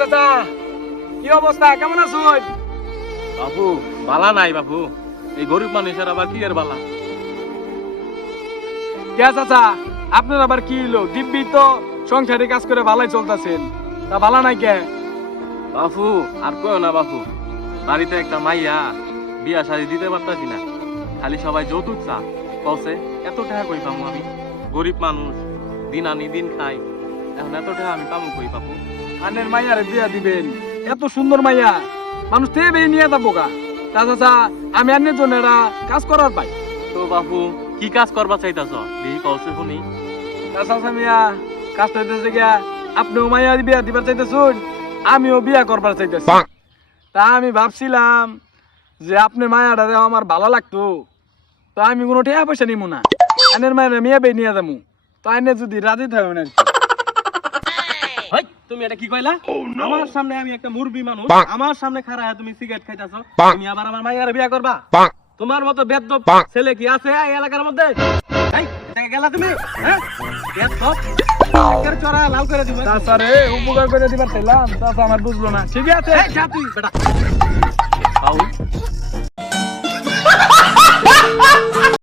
চাচা, কি অবস্থা, কেমন আছো? বাবু বালা নাই বাবু, এই গরিব মানুষের আবার কি এর বালা। কে চাচা, আপনার আবার কি হলো? দিব্যি তো সংসারে কাজ করে ভালোই চলতেছেন, তা ভালো নাই কে? বাবু আর কয়ও না বাবু, বাড়িতে একটা মাইয়া বিয়া শাড়ি দিতে পারতাছি না, খালি সবাই যৌতুক চা। কসে এত টাকা কই পাবো আমি? গরিব মানুষ, দিন আনি দিন খাই, এখন এত টাকা আমি পাবো কই বাবু? আনের মাইয়ারে বিয়া দিবেন, এত সুন্দর মাইয়া, মানুষ তেবে নিয়ে যাবো গা। তা চাচা, আমি আনের জন্য একটা কাজ করার পাই। তো বাবু কি কাজ করবা চাইতাছ দেখি কসে শুনি। তা চাচা মিয়া, কাজটা হইতেছে গিয়া, আপনিও মাইয়া বিয়া দিবার চাইতেছুন, আমিও বিয়া করবার চাইতেছি। তা আমি ভাবছিলাম যে আপনার মায়াটারে আমার ভালো লাগতো, তো আমি কোনো টাকা পয়সা নিব না, আনের মায়ের মেয়ে বে নিয়ে যাবো। তো আইনে যদি রাজি থাকবেন আর কি। হেই, তুমি এটা কি কইলা? আমার সামনে আমি একটা মুরবি মানুষ, আমার সামনে খাড়া তুমি সিগারেট খাইতাছো, তুমি আবার আমার মাইয়ারে বিয়া করবা? তোমার মতো বেদ্যপ ছেলে কি আছে এই এলাকার মধ্যে? এই এটাকে গেলা তুমি, হ্যাঁ? বেদ্যপ একের চড়া লাল করে দিবা। চাচা রে, উপকার করে দিবার চাইলাম, চাচা আমার বুঝলো না। ঠিক আছে, এই যা তুই বেটা। বাবু